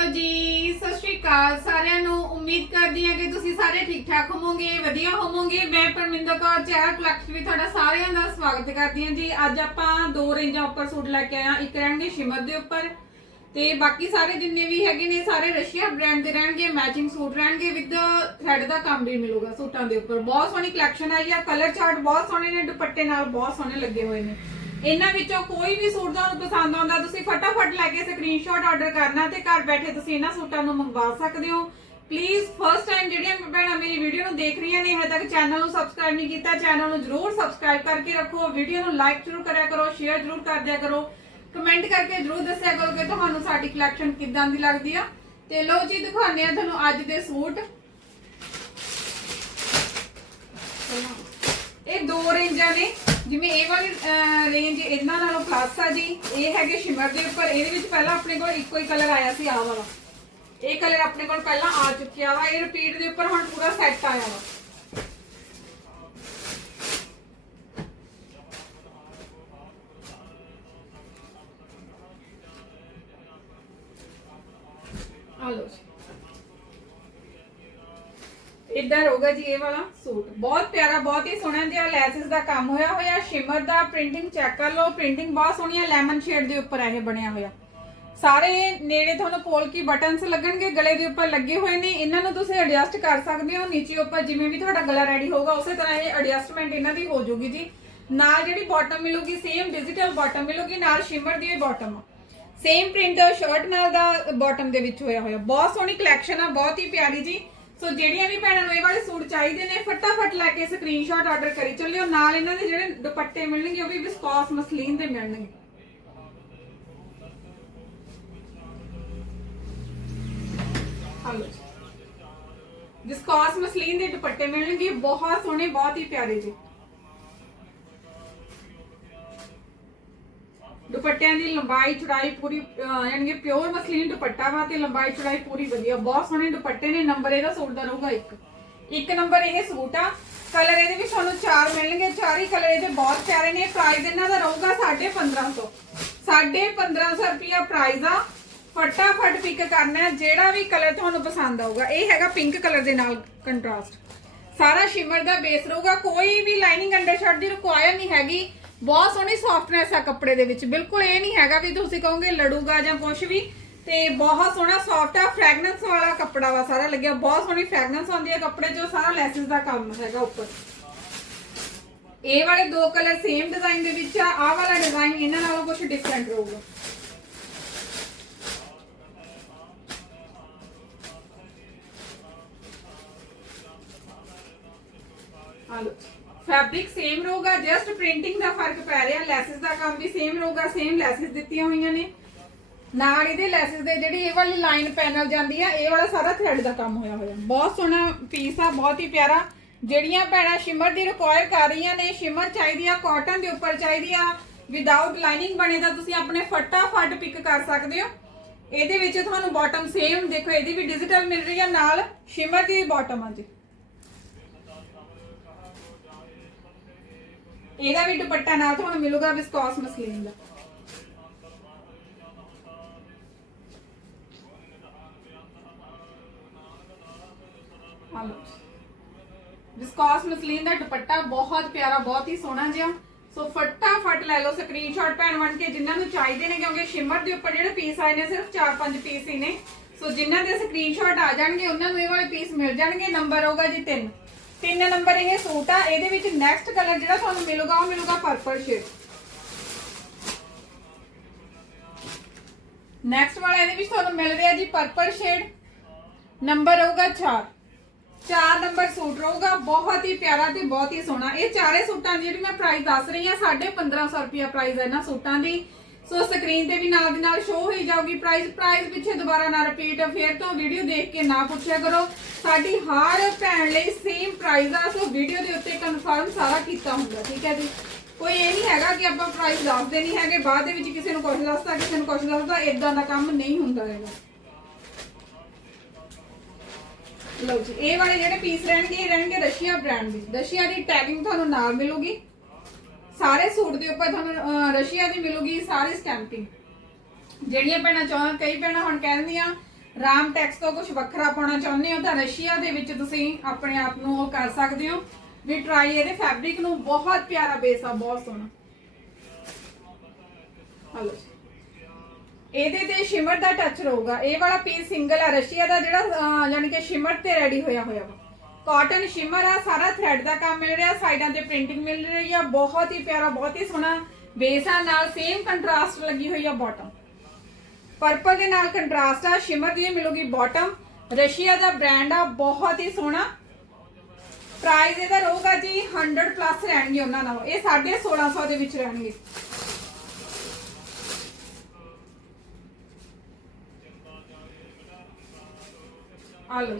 Hello ਜੀ, ਸਤਿ ਸ਼੍ਰੀ ਅਕਾਲ। ਸਾਰਿਆਂ ਨੂੰ ਉਮੀਦ ਕਰਦੀ ਹਾਂ ਕਿ ਤੁਸੀਂ ਸਾਰੇ ਠੀਕ ਠਾਕ ਹੋਵੋਗੇ, ਵਧੀਆ ਹੋਵੋਗੇ। ਮੈਂ ਪਰਮਿੰਦਰ ਕੌਰ ਚਹਿਰਾ ਕਲੈਕਸ਼ਨ ਵਿੱਚ ਤੁਹਾਡਾ ਸਾਰਿਆਂ ਦਾ ਸਵਾਗਤ ਕਰਦੀ ਹਾਂ ਜੀ। ਅੱਜ ਆਪਾਂ ਦੋ ਰੇਂਜਾਂ ਉੱਪਰ ਸੂਟ ਲੈ ਕੇ ਆਏ ਹਾਂ, ਇੱਕ ਰਹਿਣਗੇ ਸ਼ਿਮਰ ਦੇ ਉੱਪਰ ਤੇ ਬਾਕੀ ਸਾਰੇ ਜਿੰਨੇ ਵੀ ਹੈਗੇ ਨੇ, ਸਾਰੇ ਰਸ਼ੀਆ ਬ੍ਰਾਂਡ ਦੇ ਰਹਿਣਗੇ ਮੈਚਿੰਗ ਸੂਟ ਰਹਿਣਗੇ ਵਿਦ ਥ੍ਰੈਡ ਦਾ ਕੰਮ ਵੀ ਮਿਲੂਗਾ ਸੂਟਾਂ ਦੇ ਉੱਪਰ। ਬਹੁਤ ਸੋਹਣੀ ਕਲੈਕਸ਼ਨ ਆਈ ਆ ਕਲਰ ਚਾਰਟ ਬਹੁਤ ਸੋਹਣੇ ਨੇ, ਦੁਪੱਟੇ ਨਾਲ ਬਹੁਤ ਸੋਹਣੇ ਲੱਗੇ ਹੋਏ ਨੇ। ਇਹਨਾਂ ਵਿੱਚੋਂ ਕੋਈ ਵੀ ਸੂਟ ਤੁਹਾਨੂੰ ਪਸੰਦ ਆਉਂਦਾ, ਤੁਸੀਂ ਫਟਾਫਟ ਲੈ ਕੇ ਸਕਰੀਨਸ਼ਾਟ ਆਰਡਰ ਕਰਨਾ ਤੇ ਘਰ ਬੈਠੇ ਤੁਸੀਂ ਇਹਨਾਂ ਸੂਟਾਂ ਨੂੰ ਮੰਗਵਾ ਸਕਦੇ ਹੋ। ਪਲੀਜ਼ ਫਰਸਟ ਟਾਈਮ ਜਿਹੜੀਆਂ ਭੈਣਾਂ ਮੇਰੀ ਵੀਡੀਓ ਨੂੰ ਦੇਖ ਰਹੀਆਂ ਨੇ, ਹਜੇ ਤੱਕ ਚੈਨਲ ਨੂੰ ਸਬਸਕ੍ਰਾਈਬ ਨਹੀਂ ਕੀਤਾ ਚੈਨਲ ਨੂੰ ਜਰੂਰ ਸਬਸਕ੍ਰਾਈਬ ਕਰਕੇ ਰੱਖੋ। ਵੀਡੀਓ ਨੂੰ ਲਾਈਕ ਜਰੂਰ ਕਰਿਆ ਕਰੋ ਸ਼ੇਅਰ ਜਰੂਰ ਕਰ ਦਿਆ ਕਰੋ। ਕਮੈਂਟ ਕਰਕੇ ਜਰੂਰ ਦੱਸਿਆ ਕਰੋ ਕਿ ਤੁਹਾਨੂੰ ਸਾਡੀ ਕਲੈਕਸ਼ਨ ਕਿੱਦਾਂ ਦੀ ਲੱਗਦੀ ਆ। ਤੇ ਲੋ ਜੀ, ਦਿਖਾਉਂਦੇ ਆ ਤੁਹਾਨੂੰ ਅੱਜ ਦੇ ਸੂਟ। ਇਹ ਦੋ ਰੇਂਜਾਂ ਨੇ। ਜਿਵੇਂ ਇਹ ਵਾਲੀ ਰੇਂਜ ਇਹਨਾਂ ਨਾਲੋਂ ਪਲੱਸ ਆ ਜੀ, ਇਹ ਹੈਗੇ ਸ਼ਿਮਰ ਦੇ ਉੱਪਰ। ਇਹਦੇ ਵਿੱਚ ਪਹਿਲਾਂ ਆਪਣੇ ਕੋਲ ਇੱਕੋ ਹੀ ਕਲਰ ਆਇਆ ਸੀ, ਆਹ ਵਾਲਾ। ਇਹ ਕਲਰ ਆਪਣੇ ਕੋਲ ਪਹਿਲਾਂ ਆ ਚੁੱਕਿਆ ਵਾ। ਇਹ ਰਿਪੀਟ ਦੇ ਉੱਪਰ ਹੁਣ ਪੂਰਾ ਸੈੱਟ ਆਇਆ ਵਾ। ਆ ਲਓ ਜੀ। ਇਦਾਂ ਹੋਗਾ ਜੀ ਇਹ ਵਾਲਾ ਸੂਟ। ਬਹੁਤ ਪਿਆਰਾ, ਬਹੁਤ ਹੀ ਸੋਹਣਾ ਜਿਹਾ ਲੈਸਸ ਦਾ ਕੰਮ ਹੋਇਆ ਹੋਇਆ, ਸ਼ਿਮਰ ਦਾ ਪ੍ਰਿੰਟਿੰਗ ਚੈੱਕ ਕਰ ਲਓ, ਪ੍ਰਿੰਟਿੰਗ ਬਹੁਤ ਸੋਹਣੀ ਹੈ ਲੈਮਨ ਸ਼ੇਡ ਦੇ ਉੱਪਰ ਇਹ ਬਣਿਆ ਹੋਇਆ। ਸਾਰੇ ਨੇੜੇ ਤੁਹਾਨੂੰ ਪੋਲਕੀ ਬਟਨਸ ਲੱਗਣਗੇ, ਗਲੇ ਦੇ ਉੱਪਰ ਲੱਗੇ ਹੋਏ ਨੇ, ਇਹਨਾਂ ਨੂੰ ਤੁਸੀਂ ਐਡਜਸਟ ਕਰ ਸਕਦੇ ਹੋ, ਨੀਚੇ ਉੱਪਰ ਜਿਵੇਂ ਵੀ ਤੁਹਾਡਾ ਗਲਾ ਰੈਡੀ ਹੋਊਗਾ, ਉਸੇ ਤਰ੍ਹਾਂ ਇਹ ਐਡਜਸਟਮੈਂਟ ਇਹਨਾਂ ਦੀ ਹੋ ਜਾਊਗੀ ਜੀ। ਨਾਲ ਜਿਹੜੀ ਬਾਟਮ ਮਿਲੂਗੀ ਸੇਮ ਡਿਜੀਟਲ ਬਾਟਮ ਮਿਲੂਗੀ, ਨਾਲ ਸ਼ਿਮਰ ਦੀ ਬਾਟਮ ਸੇਮ ਪ੍ਰਿੰਟ ਸ਼ਰਟ ਨਾਲ ਦਾ ਬਾਟਮ ਦੇ ਵਿੱਚ ਹੋਇਆ ਹੋਇਆ। ਬਹੁਤ ਸੋਹਣੀ ਕਲੈਕਸ਼ਨ ਆ, ਬਹੁਤ ਹੀ ਪਿਆਰੀ ਜੀ। ਸੋ ਜਿਹੜੀਆਂ ਵੀ ਭੈਣਾਂ ਨੂੰ ਇਹ ਵਾਲੇ ਸੂਟ ਚਾਹੀਦੇ ਨੇ, ਫਟਾਫਟ ਲੈ ਕੇ ਸਕਰੀਨਸ਼ਾਟ ਆਰਡਰ ਕਰੀ। ਚੱਲਿਓ, ਨਾਲ ਇਹਨਾਂ ਦੇ ਜਿਹੜੇ ਦੁਪੱਟੇ ਮਿਲਣਗੇ, ਉਹ ਵੀ ਵਿਸਕੋਸ ਮਸਲੀਨ ਦੇ ਮਿਲਣਗੇ। ਵਿਸਕੋਸ ਮਸਲੀਨ ਦੇ ਦੁਪੱਟੇ ਮਿਲਣਗੇ, ਬਹੁਤ ਸੋਹਣੇ, ਬਹੁਤ ਹੀ ਪਿਆਰੇ ਜੀ। ਦੁਪੱਟਿਆਂ ਦੀ ਲੰਬਾਈ ਚੌੜਾਈ ਪੂਰੀ ਅਹ, ਯਾਨੀ ਕਿ ਪਿਓਰ ਮਸਲੀਨ ਦੁਪੱਟਾ ਵਾ ਤੇ ਲੰਬਾਈ ਚੌੜਾਈ ਪੂਰੀ ਵਧੀਆ। ਬਹੁਤ ਸੋਹਣੇ ਦੁਪੱਟੇ ਨੇ ਨੰਬਰ ਇਹਦਾ ਸੂਟ ਦਾ ਰਹੂਗਾ ਇੱਕ। ਇੱਕ ਨੰਬਰ ਇਹ ਸੂਟ ਆ ਕਲਰ ਇਹਦੇ ਵਿੱਚ ਤੁਹਾਨੂੰ ਚਾਰ ਮਿਲਣਗੇ ਚਾਰ ਹੀ ਕਲਰ ਇਹਦੇ ਬਹੁਤ ਪਿਆਰੇ ਨੇ। ਪ੍ਰਾਈਸ ਇਹਨਾਂ ਦਾ ਰਹੂਗਾ 1550 1550 ਰੁਪਿਆ ਪ੍ਰਾਈਸ ਆ। ਫਟਾਫਟ ਪਿਕ ਕਰਨਾ ਹੈ ਜਿਹੜਾ ਵੀ ਕਲਰ ਤੁਹਾਨੂੰ ਪਸੰਦ ਆਊਗਾ। ਇਹ ਹੈਗਾ ਪਿੰਕ ਕਲਰ ਦੇ ਨਾਲ ਕੰਟਰਾਸਟ ਸਾਰਾ ਸ਼ਿਮਰ ਦਾ ਬੇਸ ਰਹੂਗਾ। ਕੋਈ ਵੀ ਲਾਈਨਿੰਗ ਅੰਡਰਸ਼ਰਟ ਦੀ ਰਿਕੁਆਇਰ ਨਹੀਂ ਹੈਗੀ। ਬਹੁਤ ਸੋਹਣੀ ਸੌਫਟਨੈਸ ਆ ਕੱਪੜੇ ਦੇ ਵਿੱਚ। ਬਿਲਕੁਲ ਇਹ ਨਹੀਂ ਹੈਗਾ ਵੀ ਤੁਸੀਂ ਕਹੋਗੇ ਲੜੂਗਾ ਜਾਂ ਕੁਝ ਵੀ, ਤੇ ਬਹੁਤ ਸੋਹਣਾ ਸੌਫਟ ਆ ਫ੍ਰੈਗਨੈਂਸ ਵਾਲਾ ਕੱਪੜਾ ਵਾ ਸਾਰਾ ਲੱਗਿਆ। ਬਹੁਤ ਸੋਹਣੀ ਫ੍ਰੈਗਨੈਂਸ ਆਉਂਦੀ ਹੈ ਕੱਪੜੇ 'ਚ ਸਾਰਾ ਲੈਸਿਸ ਦਾ ਕੰਮ ਹੈਗਾ ਉੱਪਰ। ਇਹ ਵਾਲੇ ਦੋ ਕਲਰ ਸੇਮ ਡਿਜ਼ਾਈਨ ਦੇ ਵਿੱਚ ਆ, ਆਹ ਵਾਲਾ ਡਿਜ਼ਾਈਨ ਇਹਨਾਂ ਨਾਲੋਂ ਕੁਝ ਡਿਫਰੈਂਟ ਰਹੂਗਾ। ਫੈਬਰਿਕ ਸੇਮ ਰਹੂਗਾ ਜਸਟ ਪ੍ਰਿੰਟਿੰਗ ਦਾ ਫ਼ਰਕ ਪੈ ਰਿਹਾ, ਲੈਸਸ ਦਾ ਕੰਮ ਵੀ ਸੇਮ ਰਹੂਗਾ ਸੇਮ ਲੈਸਸ ਦਿੱਤੀਆਂ ਹੋਈਆਂ ਨੇ। ਨਾਲ ਇਹਦੇ ਲੈਸਸ ਦੇ ਜਿਹੜੀ ਇਹ ਵਾਲੀ ਲਾਈਨ ਪੈਨਲ ਜਾਂਦੀ ਆ, ਇਹ ਵਾਲਾ ਸਾਰਾ ਥ੍ਰੈਡ ਦਾ ਕੰਮ ਹੋਇਆ ਹੋਇਆ। ਬਹੁਤ ਸੋਹਣਾ ਪੀਸ ਆ, ਬਹੁਤ ਹੀ ਪਿਆਰਾ। ਜਿਹੜੀਆਂ ਭੈਣਾਂ ਸ਼ਿਮਰ ਦੀ ਰਿਕੁਆਇਰ ਕਰ ਰਹੀਆਂ ਨੇ ਸ਼ਿਮਰ ਚਾਹੀਦੀ ਆ ਕਾਟਨ ਦੇ ਉੱਪਰ ਚਾਹੀਦੀ ਆ ਵਿਦਆਊਟ ਲਾਈਨਿੰਗ ਬਣੇ ਤਾਂ ਤੁਸੀਂ ਆਪਣੇ ਫਟਾਫਟ ਪਿਕ ਕਰ ਸਕਦੇ ਹੋ। ਇਹਦੇ ਵਿੱਚ ਤੁਹਾਨੂੰ ਬਾਟਮ ਸੇਮ ਦੇਖੋ, ਇਹਦੀ ਵੀ ਡਿਜੀਟਲ ਮਿਲ ਰਹੀ ਆ ਨਾਲ ਸ਼ਿਮਰ ਦੀ ਬਾਟਮ ਆ ਜੀ। ਇਹਦਾ ਵੀ ਦੁਪੱਟਾ ਨਾਲ ਤੁਹਾਨੂੰ ਮਿਲੂਗਾ ਵਿਸਕੋਸ ਮਸਲੀਨ ਦਾ। ਹਲੋ। ਵਿਸਕੋਸ ਮਸਲੀਨ ਦਾ ਦੁਪੱਟਾ ਬਹੁਤ ਪਿਆਰਾ, ਬਹੁਤ ਹੀ ਸੋਹਣਾ ਜਿਹਾ। ਸੋ ਫਟਾਫਟ ਲੈ ਲਓ ਸਕਰੀਨਸ਼ਾਟ ਭੈਣ ਬਣ ਕੇ, ਜਿਨ੍ਹਾਂ ਨੂੰ ਚਾਹੀਦੇ ਨੇ, ਕਿਉਂਕਿ ਸ਼ਿਮਰ ਦੇ ਉੱਪਰ ਜਿਹੜੇ ਪੀਸ ਆਏ ਨੇ, ਸਿਰਫ 4-5 ਪੀਸ ਹੀ ਨੇ। ਸੋ ਜਿਨ੍ਹਾਂ ਦੇ ਸਕਰੀਨਸ਼ਾਟ ਆ ਜਾਣਗੇ, ਉਹਨਾਂ ਨੂੰ ਇਹ ਵਾਲੇ ਪੀਸ ਮਿਲ ਜਾਣਗੇ। ਨੰਬਰ ਹੋਊਗਾ ਜੀ 3 ਤਿੰਨ ਨੰਬਰ ਇਹ ਸੂਟ ਆ, ਇਹਦੇ ਵਿੱਚ ਨੈਕਸਟ ਕਲਰ ਜਿਹੜਾ ਤੁਹਾਨੂੰ ਮਿਲੂਗਾ, ਉਹ ਮਿਲੂਗਾ ਪਰਪਲ ਸ਼ੇਡ ਨੈਕਸਟ ਵਾਲਾ ਇਹਦੇ ਵਿੱਚ ਤੁਹਾਨੂੰ ਮਿਲ ਰਿਹਾ ਜੀ ਪਰਪਲ ਸ਼ੇਡ ਨੰਬਰ ਹੋਊਗਾ 4 ਚਾਰ ਨੰਬਰ ਸੂਟ ਰਹੂਗਾ, ਬਹੁਤ ਹੀ ਪਿਆਰਾ ਤੇ ਬਹੁਤ ਹੀ ਸੋਹਣਾ। ਇਹ ਚਾਰੇ ਸੂਟਾਂ ਦੀ ਜਿਹੜੀ ਮੈਂ ਪ੍ਰਾਈਸ ਦੱਸ ਰਹੀ ਹਾਂ 1550 ਰੁਪਿਆ ਪ੍ਰਾਈਸ ਹੈ ਇਹਨਾਂ ਸੂਟਾਂ ਦੀ। ਸੋ ਸਕਰੀਨ ਤੇ ਵੀ ਨਾਲ ਦੀ ਨਾਲ ਸ਼ੋ ਹੋਈ ਜਾਊਗੀ। ਪ੍ਰਾਈਸ ਪ੍ਰਾਈਸ ਪਿੱਛੇ ਦੁਬਾਰਾ ਨਾ ਰਿਪੀਟ ਫੇਰ ਤੋਂ ਵੀਡੀਓ ਦੇਖ ਕੇ ਨਾ ਪੁੱਛਿਆ ਕਰੋ। ਸਾਡੀ ਹਰ ਭੈਣ ਲਈ ਸੇਮ ਪ੍ਰਾਈਸ ਆ, ਸੋ ਵੀਡੀਓ ਦੇ ਉੱਤੇ ਕਨਫਰਮ ਸਾਰਾ ਕੀਤਾ ਹੁੰਦਾ, ਠੀਕ ਹੈ ਜੀ? ਕੋਈ ਇਹ ਨਹੀਂ ਹੈਗਾ ਕਿ ਆਪਾਂ ਪ੍ਰਾਈਸ ਦੱਸਦੇ ਨਹੀਂ ਹੈਗੇ, ਬਾਅਦ ਦੇ ਵਿੱਚ ਕਿਸੇ ਨੂੰ ਕੁਝ ਦੱਸਦਾ, ਕਿਸੇ ਨੂੰ ਕੁਝ ਦੱਸਦਾ ਇਦਾਂ ਦਾ ਕੰਮ ਨਹੀਂ ਹੁੰਦਾ ਹੈਗਾ। ਲਓ ਜੀ, ਇਹ ਵਾਲੇ ਜਿਹੜੇ ਪੀਸ ਰਹਿਣਗੇ, ਇਹ ਰਹਿਣਗੇ ਰਸ਼ੀਆ ਬ੍ਰਾਂਡ ਦੇ। ਰਸ਼ੀਆ ਦੀ ਟੈਗਿੰਗ ਤੁਹਾਨੂੰ ਨਾਲ ਮਿਲੂਗੀ। ਸਾਰੇ ਸੂਟ ਦੇ ਉੱਪਰ ਤੁਹਾਨੂੰ ਰਸ਼ੀਆ ਦੀ ਮਿਲੂਗੀ ਸਾਰੀ ਸਟੈਂਪਿੰਗ ਜਿਹੜੀਆਂ ਭੈਣਾਂ ਚਾਹਣ ਕਈ ਭੈਣਾਂ ਹੁਣ ਕਹਿੰਦੀਆਂ ਰਾਮ ਟੈਕਸ ਤੋਂ ਕੁਝ ਵੱਖਰਾ ਪਾਉਣਾ ਚਾਹੁੰਦੇ ਹੋ ਤਾਂ ਰਸ਼ੀਆ ਦੇ ਵਿੱਚ ਤੁਸੀਂ ਆਪਣੇ ਆਪ ਨੂੰ ਉਹ ਕਰ ਸਕਦੇ ਹੋ। ਵੀ ਟਰਾਈ ਇਹਦੇ ਫੈਬਰਿਕ ਨੂੰ ਬਹੁਤ ਪਿਆਰਾ ਬੇਸ ਆ ਬਹੁਤ ਸੋਹਣਾ। ਹਲੋ। ਇਹਦੇ ਤੇ ਸ਼ਿਮਰ ਦਾ ਟੱਚ ਰਹੂਗਾ। ਇਹ ਵਾਲਾ ਪੀਸ ਸਿੰਗਲ ਆ ਰਸ਼ੀਆ ਦਾ ਜਿਹੜਾ ਅਹ, ਯਾਨੀ ਕਿ ਸ਼ਿਮਰ ਤੇ ਰੈਡੀ ਹੋਇਆ ਹੋਇਆ ਵਾ। ਕਾਟਨ ਸ਼ਿਮਰ ਆ, ਸਾਰਾ ਥ੍ਰੈਡ ਦਾ ਕੰਮ ਮਿਲ ਰਿਹਾ, ਸਾਈਡਾਂ ਤੇ ਪ੍ਰਿੰਟਿੰਗ ਮਿਲ ਰਹੀ ਆ, ਬਹੁਤ ਹੀ ਪਿਆਰਾ, ਬਹੁਤ ਹੀ ਸੋਹਣਾ ਬੇਸ ਆ, ਨਾਲ ਸੇਮ ਕੰਟਰਾਸਟ ਲੱਗੀ ਹੋਈ ਆ ਬਾਟਮ ਪਰਪਲ ਦੇ ਨਾਲ ਕੰਟਰਾਸਟ ਆ ਸ਼ਿਮਰ ਦੀ ਮਿਲੂਗੀ ਬਾਟਮ ਰਸ਼ੀਆ ਦਾ ਬ੍ਰਾਂਡ ਆ, ਬਹੁਤ ਹੀ ਸੋਹਣਾ। ਪ੍ਰਾਈਸ ਇਹਦਾ ਰਹੂਗਾ ਜੀ 100 ਪਲੱਸ ਰਹਿਣਗੇ ਉਹਨਾਂ ਨਾਲ। ਇਹ 1650 ਦੇ ਵਿੱਚ ਰਹਿਣਗੇ। ਆ ਲਓ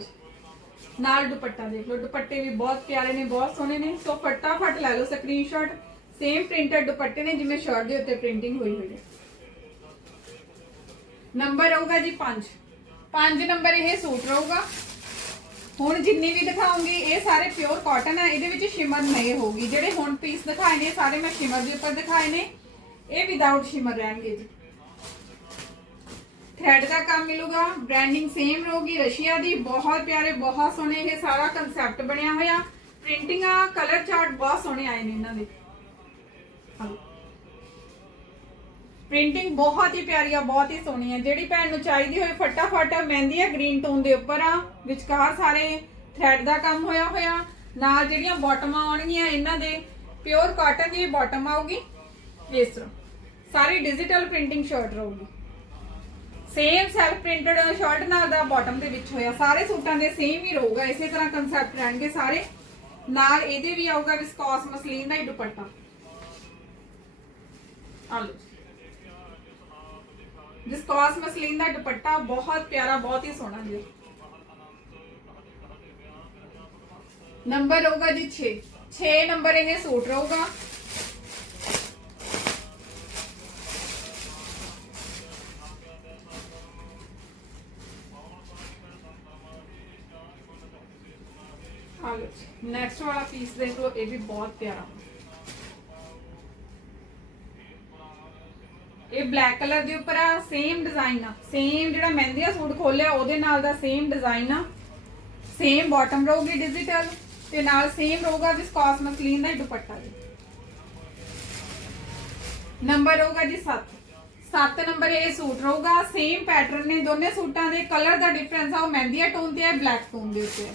ਨਾਲ ਦੁਪੱਟਾ ਦੇਖ ਲਓ, ਦੁਪੱਟੇ ਵੀ ਬਹੁਤ ਪਿਆਰੇ ਨੇ, ਬਹੁਤ ਸੋਹਣੇ ਨੇ। ਸੋ ਫਟਾਫਟ ਲੈ ਲਓ ਸਕਰੀਨਸ਼ਾਟ ਸੇਮ ਪ੍ਰਿੰਟਡ ਦੁਪੱਟੇ ਨੇ ਜਿਵੇਂ ਸ਼ਰਟ ਦੇ ਉੱਤੇ ਪ੍ਰਿੰਟਿੰਗ ਹੋਈ ਹੋਈ ਹੈ। ਨੰਬਰ ਰਹੂਗਾ ਜੀ 5 5 ਨੰਬਰ ਇਹ ਸੂਟ ਰਹੂਗਾ। ਹੁਣ ਜਿੰਨੇ ਵੀ ਦਿਖਾਉਂਗੀ, ਇਹ ਸਾਰੇ ਪਿਓਰ ਕਾਟਨ ਆ, ਇਹਦੇ ਵਿੱਚ ਸ਼ਿਮਰ ਨਹੀਂ ਹੋਊਗੀ। ਜਿਹੜੇ ਹੁਣ ਪੀਸ ਦਿਖਾਏ ਨੇ ਸਾਰੇ ਮੈਂ ਸ਼ਿਮਰ ਦੇ ਉੱਪਰ ਦਿਖਾਏ ਨੇ। ਇਹ ਵਿਦਆਊਟ ਸ਼ਿਮਰ ਰਹਿਣਗੇ ਜੀ। ਥ੍ਰੈਡ ਦਾ ਕੰਮ ਮਿਲੂਗਾ ਬ੍ਰਾਂਡਿੰਗ ਸੇਮ ਰਹੂਗੀ, ਰਸ਼ੀਆ ਦੀ ਬਹੁਤ ਪਿਆਰੇ, ਬਹੁਤ ਸੋਹਣੇ ਇਹ ਸਾਰਾ ਕਨਸੈਪਟ ਬਣਿਆ ਹੋਇਆ। ਪ੍ਰਿੰਟਿੰਗ ਆ ਕਲਰ ਚਾਰਟ ਬਹੁਤ ਸੋਹਣੇ ਆਏ ਨੇ ਇਹਨਾਂ ਦੇ। ਪ੍ਰਿੰਟਿੰਗ ਬਹੁਤ ਹੀ ਪਿਆਰੀ ਆ, ਬਹੁਤ ਹੀ ਸੋਹਣੀ ਆ। ਜਿਹੜੀ ਭੈਣ ਨੂੰ ਚਾਹੀਦੀ ਹੋਏ, ਫਟਾਫਟ ਮਹਿੰਦੀ ਆ ਗ੍ਰੀਨ ਟੋਨ ਦੇ ਉੱਪਰ ਆ। ਵਿਚਕਾਰ ਸਾਰੇ ਥ੍ਰੈਡ ਦਾ ਕੰਮ ਹੋਇਆ ਹੋਇਆ। ਨਾਲ ਜਿਹੜੀਆਂ ਬਾਟਮਾਂ ਆਉਣਗੀਆਂ ਇਹਨਾਂ ਦੇ ਪਿਓਰ ਕਾਟਨ ਦੀ ਬਾਟਮ ਆਊਗੀ। ਇਸ ਤਰ੍ਹਾਂ। ਸਾਰੀ ਡਿਜੀਟਲ ਪ੍ਰਿੰਟਿੰਗ ਸ਼ਰਟ ਰਹੂਗੀ। ਸੇਮ ਸੈਲਫ ਪ੍ਰਿੰਟਡ ਸ਼ਰਟ ਨਾਲ ਦਾ ਬਾਟਮ ਦੇ ਵਿੱਚ ਹੋਇਆ। ਸਾਰੇ ਸੂਟਾਂ ਦੇ ਸੇਮ ਹੀ ਰਹੂਗਾ, ਇਸੇ ਤਰ੍ਹਾਂ ਕਨਸੈਪਟ ਰਹਿਣਗੇ ਸਾਰੇ। ਨਾਲ ਇਹਦੇ ਵੀ ਆਊਗਾ ਵਿਸਕੋਸ ਮਸਲੀਨ ਦਾ ਹੀ ਦੁਪੱਟਾ। ਆ ਵਿਸਕੋਸ ਮਸਲੀਨ ਦਾ ਦੁਪੱਟਾ ਬਹੁਤ ਪਿਆਰਾ, ਬਹੁਤ ਹੀ ਸੋਹਣਾ ਜੀ। ਨੰਬਰ ਰਹੂਗਾ ਜੀ 6 6 ਨੰਬਰ ਇਹ ਸੂਟ ਰਹੂਗਾ। ਨੈਕਸਟ ਵਾਲਾ ਪੀਸ ਦੇਖ ਲਓ, ਇਹ ਵੀ ਬਹੁਤ ਪਿਆਰਾ। ਇਹ ਬਲੈਕ ਕਲਰ ਦੇ ਉੱਪਰ ਆ ਸੇਮ ਡਿਜ਼ਾਈਨ ਆ। ਸੇਮ ਜਿਹੜਾ ਮਹਿੰਦੀਆ ਸੂਟ ਖੋਲਿਆ, ਉਹਦੇ ਨਾਲ ਦਾ ਸੇਮ ਡਿਜ਼ਾਈਨ ਆ। ਸੇਮ ਬਾਟਮ ਰਹੂਗੀ ਡਿਜੀਟਲ ਤੇ ਨਾਲ ਸੇਮ ਰਹੂਗਾ ਵਿਸਕੋਸ ਮਸਲੀਨ ਦਾ ਦੁਪੱਟਾ ਜੀ। ਨੰਬਰ ਰਹੂਗਾ ਜੀ 7 7 ਨੰਬਰ ਇਹ ਸੂਟ ਰਹੂਗਾ। ਸੇਮ ਪੈਟਰਨ ਨੇ ਦੋਨੇ ਸੂਟਾਂ ਦੇ ਕਲਰ ਦਾ ਡਿਫਰੈਂਸ ਆ। ਉਹ ਮਹਿੰਦੀਆ ਟੋਨ ਤੇ ਹੈ ਬਲੈਕ ਟੋਨ ਦੇ ਉੱਤੇ ਹੈ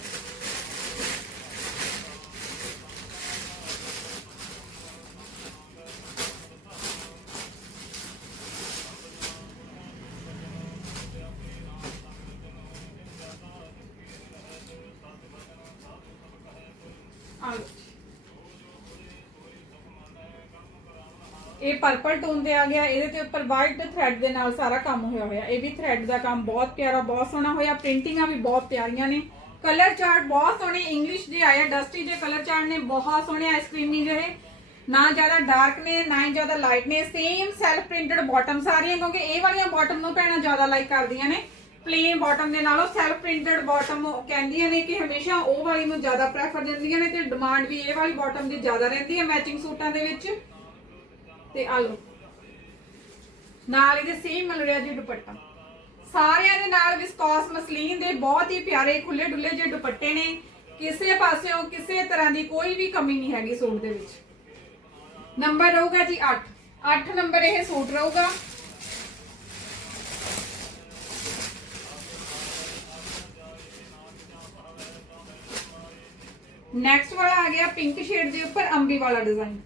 ਇਹ ਪਰਪਲ ਟੋਨ ਤੇ ਆ ਗਿਆ, ਇਹਦੇ ਤੇ ਉੱਪਰ ਵਾਈਟ ਥ੍ਰੈਡ ਦੇ ਨਾਲ ਸਾਰਾ ਕੰਮ ਹੋਇਆ ਹੋਇਆ। ਇਹ ਵੀ ਥ੍ਰੈਡ ਦਾ ਕੰਮ ਬਹੁਤ ਪਿਆਰਾ, ਬਹੁਤ ਸੋਹਣਾ ਹੋਇਆ। ਪ੍ਰਿੰਟਿੰਗਾਂ ਵੀ ਬਹੁਤ ਪਿਆਰੀਆਂ ਨੇ। ਕਲਰ ਚਾਰਟ ਬਹੁਤ ਸੋਹਣੇ ਇੰਗਲਿਸ਼ ਦੇ ਆਇਆ ਡਸਟੀ ਦੇ ਕਲਰ ਚਾਰਟ ਨੇ, ਬਹੁਤ ਸੋਹਣੇ ਆਈਸਕ੍ਰੀਮੀ ਜਿਹੇ। ਨਾ ਜ਼ਿਆਦਾ ਡਾਰਕ ਨੇ, ਨਾ ਹੀ ਜ਼ਿਆਦਾ ਲਾਈਟ ਨੇ ਸੇਮ ਸੈਲਫ ਪ੍ਰਿੰਟਡ ਬਾਟਮ ਸਾਰੀਆਂ ਕਿਉਂਕਿ ਇਹ ਵਾਲੀਆਂ ਬਾਟਮ ਨੂੰ ਭੈਣਾਂ ਜ਼ਿਆਦਾ ਲਾਈਕ ਕਰਦੀਆਂ ਨੇ। ਪਲੇਨ ਬਾਟਮ ਦੇ ਨਾਲੋਂ ਸੈਲਫ ਪ੍ਰਿੰਟਡ ਬਾਟਮ ਕਹਿੰਦੀਆਂ ਨੇ ਕਿ ਹਮੇਸ਼ਾ ਉਹ ਵਾਲੀ ਨੂੰ ਜ਼ਿਆਦਾ ਪ੍ਰੈਫਰ ਦਿੰਦੀਆਂ ਨੇ ਤੇ ਡਿਮਾਂਡ ਵੀ ਇਹ ਵਾਲੀ ਬਾਟਮ ਦੀ ਜ਼ਿਆਦਾ ਰਹਿੰਦੀ ਹੈ ਮੈਚਿੰਗ ਸੂਟਾਂ ਦੇ ਵਿੱਚ। ਤੇ ਆ ਲਓ। ਨਾਲ ਇਹਦੇ ਸੇਮ ਮਿਲ ਰਿਹਾ ਜੀ ਦੁਪੱਟਾ। ਸਾਰਿਆਂ ਦੇ ਨਾਲ ਵਿਸਕੋਸ ਮਸਲੀਨ ਦੇ ਬਹੁਤ ਹੀ ਪਿਆਰੇ ਖੁੱਲੇ ਡੁੱਲੇ ਜਿਹੇ ਦੁਪੱਟੇ ਨੇ। ਕਿਸੇ ਪਾਸਿਓਂ ਕਿਸੇ ਤਰ੍ਹਾਂ ਦੀ ਕੋਈ ਵੀ ਕਮੀ ਨਹੀਂ ਹੈਗੀ ਸੂਟ ਦੇ ਵਿੱਚ। ਨੰਬਰ ਰਹੂਗਾ ਜੀ 8 8 ਨੰਬਰ ਇਹ ਸੂਟ ਰਹੂਗਾ। ਨੈਕਸਟ ਵਾਲਾ ਆ ਗਿਆ ਪਿੰਕ ਸ਼ੇਡ ਦੇ ਉੱਪਰ ਅੰਬੀ ਵਾਲਾ ਡਿਜ਼ਾਈਨ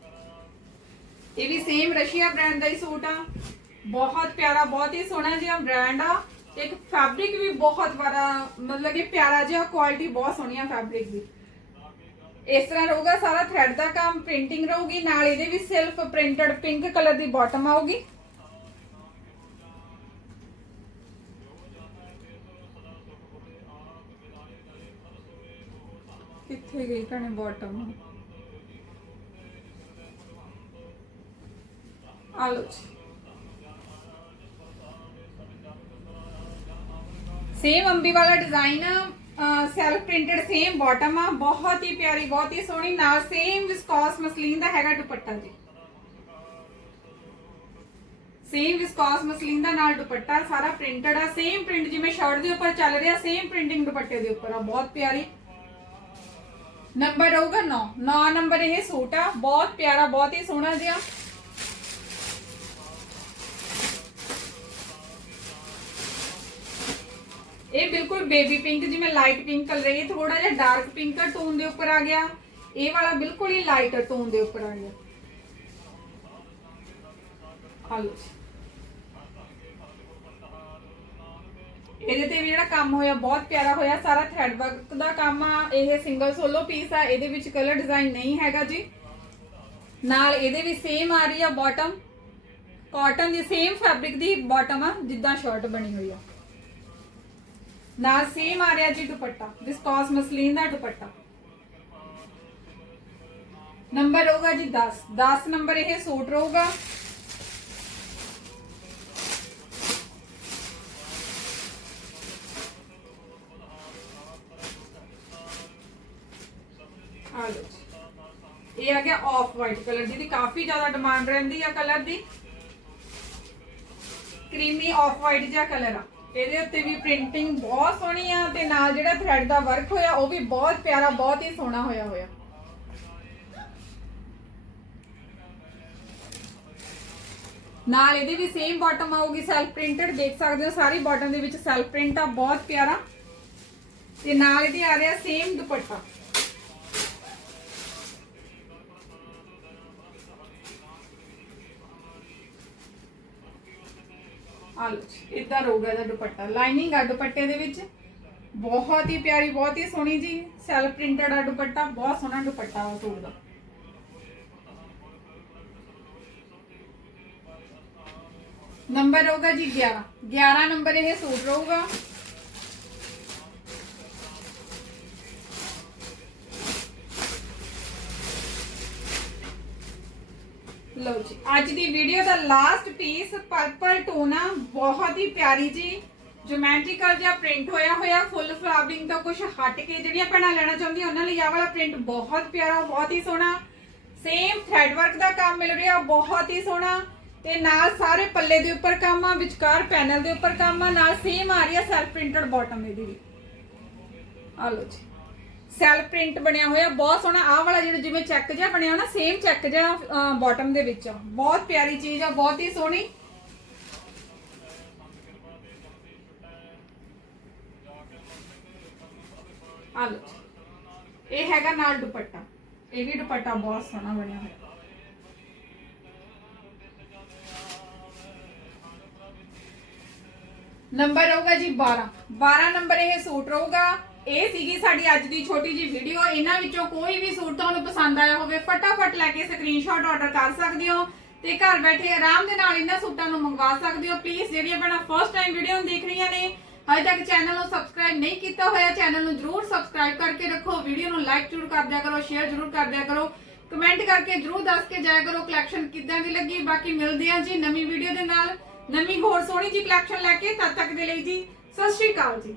ਇਹ ਵੀ ਸੇਮ ਰਸ਼ੀਆ ਬ੍ਰਾਂਡ ਦਾ ਹੀ ਸੂਟ ਆ। ਬਹੁਤ ਪਿਆਰਾ, ਬਹੁਤ ਹੀ ਸੋਹਣਾ ਜਿਹਾ ਬ੍ਰਾਂਡ ਆ। ਇੱਕ ਫੈਬਰਿਕ ਵੀ ਬਹੁਤ ਬੜਾ ਮਤਲਬ ਕਿ ਪਿਆਰਾ ਜਿਹਾ ਕੁਆਲਿਟੀ ਬਹੁਤ ਸੋਹਣੀ ਆ ਫੈਬਰਿਕ ਦੀ। ਇਸ ਤਰ੍ਹਾਂ ਰਹੂਗਾ ਸਾਰਾ ਥ੍ਰੈਡ ਦਾ ਕੰਮ ਪ੍ਰਿੰਟਿੰਗ ਰਹੂਗੀ, ਨਾਲ ਇਹਦੇ ਵੀ ਸੈਲਫ ਪ੍ਰਿੰਟਡ ਪਿੰਕ ਕਲਰ ਦੀ ਬਾਟਮ ਆਊਗੀ। ਕਿੱਥੇ ਗਈ ਕਣੇ ਬਾਟਮ ਆ ਸੇਮ ਅੰਬੀ ਵਾਲਾ design self printed same bottom ਆ। ਬਹੁਤ ਹੀ ਪਿਆਰੀ, ਬਹੁਤ ਹੀ ਸੋਹਣੀ। ਨਾਲ ਸੇਮ ਵਿਸਕੋਸ ਮਸਲੀਨ ਦਾ ਹੈਗਾ ਦੁਪੱਟਾ ਜੀ। ਸੇਮ ਵਿਸਕੋਸ ਮਸਲੀਨ ਦਾ ਨਾਲ ਦੁਪੱਟਾ, ਸਾਰਾ ਪ੍ਰਿੰਟਡ ਆ। ਸੇਮ ਪ੍ਰਿੰਟ ਜਿਵੇਂ ਸ਼ਰਟ ਦੇ ਉੱਪਰ ਚੱਲ ਰਿਹਾ ਸੇਮ ਪ੍ਰਿੰਟਿੰਗ ਦੁਪੱਟੇ ਦੇ ਉੱਪਰ ਆ। ਬਹੁਤ ਪਿਆਰੀ। ਨੰਬਰ ਰਹੂਗਾ 9 9 ਨੰਬਰ ਇਹ ਸੂਟ ਆ। ਬਹੁਤ ਪਿਆਰਾ, ਬਹੁਤ ਹੀ ਸੋਹਣਾ ਜਿਹਾ। ਇਹ ਬਿਲਕੁਲ ਬੇਬੀ ਪਿੰਕ ਜਿਵੇਂ ਲਾਈਟ ਪਿੰਕ ਕਲਰ ਹੈ। ਇਹ ਥੋੜਾ ਜਿਹਾ ਡਾਰਕ ਪਿੰਕ ਟੋਨ ਦੇ ਉੱਪਰ ਆ ਗਿਆ। ਇਹ ਵਾਲਾ ਬਿਲਕੁਲ ਹੀ ਲਾਈਟ ਟੋਨ ਦੇ ਉੱਪਰ ਆ ਗਿਆ। ਹਲੋ ਇਹਦੇ ਤੇ ਵੀ ਜਿਹੜਾ ਕੰਮ ਹੋਇਆ, ਬਹੁਤ ਪਿਆਰਾ ਹੋਇਆ। ਸਾਰਾ ਥ੍ਰੈਡ ਵਰਕ ਦਾ ਕੰਮ ਆ, ਇਹ ਸਿੰਗਲ ਸੋਲੋ ਪੀਸ ਆ, ਇਹਦੇ ਵਿੱਚ ਕਲਰ ਡਿਜ਼ਾਈਨ ਨਹੀਂ ਹੈਗਾ ਜੀ। ਨਾਲ ਇਹਦੇ ਵੀ ਸੇਮ ਆ ਰਹੀ ਆ ਬਾਟਮ ਕਾਟਨ ਦੀ ਸੇਮ ਫੈਬਰਿਕ ਦੀ ਬਾਟਮ ਆ, ਜਿੱਦਾਂ ਸ਼ਰਟ ਬਣੀ ਹੋਈ ਆ। ਨਾਲ ਸੇਮ ਆ ਰਿਹਾ ਜੀ ਦੁਪੱਟਾ ਵਿਸਕੋਸ ਮਸਲੀਨ ਦਾ ਦੁਪੱਟਾ। ਨੰਬਰ ਹੋਊਗਾ ਜੀ 10 10 ਨੰਬਰ ਇਹ ਸੂਟ ਰਹੂਗਾ। ਆ ਲਓ ਇਹ ਆ ਗਿਆ ਆਫ ਵਾਈਟ ਕਲਰ ਜਿਹਦੀ ਕਾਫੀ ਜ਼ਿਆਦਾ ਡਿਮਾਂਡ ਰਹਿੰਦੀ ਆ ਕਲਰ ਦੀ। ਕਰੀਮੀ ਆਫ ਵਾਈਟ ਜਿਹਾ ਕਲਰ ਆ। ਇਹਦੇ ਉੱਤੇ ਵੀ ਪ੍ਰਿੰਟਿੰਗ ਬਹੁਤ ਸੋਹਣੀ ਆ ਤੇ ਨਾਲ ਜਿਹੜਾ ਥ੍ਰੈਡ ਦਾ ਵਰਕ ਹੋਇਆ, ਉਹ ਵੀ ਬਹੁਤ ਪਿਆਰਾ, ਬਹੁਤ ਹੀ ਸੋਹਣਾ ਹੋਇਆ ਹੋਇਆ। ਨਾਲ ਇਹਦੀ ਵੀ ਸੇਮ ਬਾਟਮ ਆਊਗੀ ਸੈਲਫ ਪ੍ਰਿੰਟਡ ਦੇਖ ਸਕਦੇ ਹੋ ਸਾਰੀ ਬਾਟਮ ਦੇ ਵਿੱਚ ਸੈਲਫ ਪ੍ਰਿੰਟ ਆ, ਬਹੁਤ ਪਿਆਰਾ। ਤੇ ਨਾਲ ਇਹਦੇ ਆ ਰਿਹਾ ਸੇਮ ਦੁਪੱਟਾ। ਇਦਾਂ ਰਹੂਗਾ ਇਹਦਾ ਦੁਪੱਟਾ? ਲਾਈਨਿੰਗ ਆ ਦੁਪੱਟੇ ਦੇ ਵਿੱਚ। ਬਹੁਤ ਹੀ ਪਿਆਰੀ, ਬਹੁਤ ਹੀ ਸੋਹਣੀ ਜੀ। ਸੈਲਫ ਪ੍ਰਿੰਟਡ ਆ ਦੁਪੱਟਾ। ਬਹੁਤ ਸੋਹਣਾ ਦੁਪੱਟਾ ਆ ਸੂਟ ਦਾ। ਨੰਬਰ ਰਹੂਗਾ ਜੀ 11 11 ਨੰਬਰ ਇਹ ਸੂਟ ਰਹੂਗਾ। ਲਓ ਜੀ, ਅੱਜ ਦੀ ਵੀਡੀਓ ਦਾ ਲਾਸਟ ਪੀਸ ਪਰਪਲ ਟੋਨਾ ਬਹੁਤ ਹੀ ਪਿਆਰੀ ਜੀ ਜਿਓਮੈਟ੍ਰੀਕਲ ਜਿਹਾ ਪ੍ਰਿੰਟ ਹੋਇਆ ਹੋਇਆ ਫੁੱਲ ਫਲਾਵਰਿੰਗ ਤੋਂ ਕੁਝ ਹਟ ਕੇ ਜਿਹੜੀਆਂ ਭੈਣਾਂ ਲੈਣਾ ਚਾਹੁੰਦੀਆਂ ਉਹਨਾਂ ਲਈ ਆਹ ਵਾਲਾ ਪ੍ਰਿੰਟ ਬਹੁਤ ਪਿਆਰਾ, ਬਹੁਤ ਹੀ ਸੋਹਣਾ। ਸੇਮ ਥ੍ਰੈਡ ਵਰਕ ਦਾ ਕੰਮ ਮਿਲ ਰਿਹਾ, ਬਹੁਤ ਹੀ ਸੋਹਣਾ। ਤੇ ਨਾਲ ਸਾਰੇ ਪੱਲੇ ਦੇ ਉੱਪਰ ਕੰਮ ਆ, ਵਿਚਕਾਰ ਪੈਨਲ ਦੇ ਉੱਪਰ ਕੰਮ ਆ, ਨਾਲ ਸੇਮ ਆ ਰਹੀ ਆ ਸੈਲਫ ਪ੍ਰਿੰਟਡ ਬਾਟਮ ਇਹਦੀ ਵੀ। ਆ ਲਓ ਜੀ। ਸੈਲ ਪ੍ਰਿੰਟ ਬਣਿਆ ਹੋਇਆ, ਬਹੁਤ ਸੋਹਣਾ, ਆਹ ਵਾਲਾ ਜਿਹੜਾ ਜਿਵੇਂ ਚੈੱਕ ਜਿਹਾ ਬਣਿਆ, ਨਾ ਸੇਮ ਚੈੱਕ ਜਿਹਾ ਬਾਟਮ ਦੇ ਵਿੱਚ। ਬਹੁਤ ਪਿਆਰੀ ਚੀਜ਼ ਆ, ਬਹੁਤ ਹੀ ਸੋਹਣੀ। ਆ ਲਓ ਇਹ ਹੈਗਾ ਨਾਲ ਦੁਪੱਟਾ। ਇਹ ਵੀ ਦੁਪੱਟਾ ਬਹੁਤ ਸੋਹਣਾ ਬਣਿਆ ਹੋਇਆ। ਨੰਬਰ ਰਹੂਗਾ ਜੀ 12 12 ਨੰਬਰ ਇਹ ਸੂਟ ਰਹੂਗਾ। ਇਹ ਸੀਗੀ ਸਾਡੀ ਅੱਜ ਦੀ ਛੋਟੀ ਜੀ ਵੀਡੀਓ ਇਹਨਾਂ ਵਿੱਚੋਂ ਕੋਈ ਵੀ ਸੂਟ ਤੁਹਾਨੂੰ ਪਸੰਦ ਆਇਆ ਹੋਵੇ, ਫਟਾਫਟ ਲੈ ਕੇ ਸਕਰੀਨਸ਼ਾਟ ਆਰਡਰ ਕਰ ਸਕਦੇ ਹੋ ਤੇ ਘਰ ਬੈਠੇ ਆਰਾਮ ਦੇ ਨਾਲ ਇਹਨਾਂ ਸੂਟਾਂ ਨੂੰ ਮੰਗਵਾ ਸਕਦੇ ਹੋ। ਪਲੀਜ਼ ਜਿਹੜੀਆਂ ਆਪਣਾ ਫਰਸਟ ਟਾਈਮ ਵੀਡੀਓ ਨੂੰ ਦੇਖ ਰਹੀਆਂ ਨੇ, ਹਜੇ ਤੱਕ ਚੈਨਲ ਨੂੰ ਸਬਸਕ੍ਰਾਈਬ ਨਹੀਂ ਕੀਤਾ ਹੋਇਆ ਚੈਨਲ ਨੂੰ ਜਰੂਰ ਸਬਸਕ੍ਰਾਈਬ ਕਰਕੇ ਰੱਖੋ। ਵੀਡੀਓ ਨੂੰ ਲਾਈਕ ਜਰੂਰ ਕਰ ਦਿਆ ਕਰੋ ਸ਼ੇਅਰ ਜਰੂਰ ਕਰ ਦਿਆ ਕਰੋ। ਕਮੈਂਟ ਕਰਕੇ ਜਰੂਰ ਦੱਸ ਕੇ ਜਾਇਆ ਕਰੋ ਕਲੈਕਸ਼ਨ ਕਿੱਦਾਂ ਦੀ ਲੱਗੀ। ਬਾਕੀ ਮਿਲਦੇ ਹਾਂ ਜੀ ਨਵੀਂ ਵੀਡੀਓ ਦੇ ਨਾਲ। ਨਵੀਂ ਹੋਰ ਸੋਹਣੀ ਜੀ ਕਲੈਕਸ਼ਨ ਲੈ ਕੇ ਤਦ ਤੱਕ ਦੇ ਲਈ ਜੀ, ਸਤਿ ਸ਼੍ਰੀ ਅਕਾਲ ਜੀ।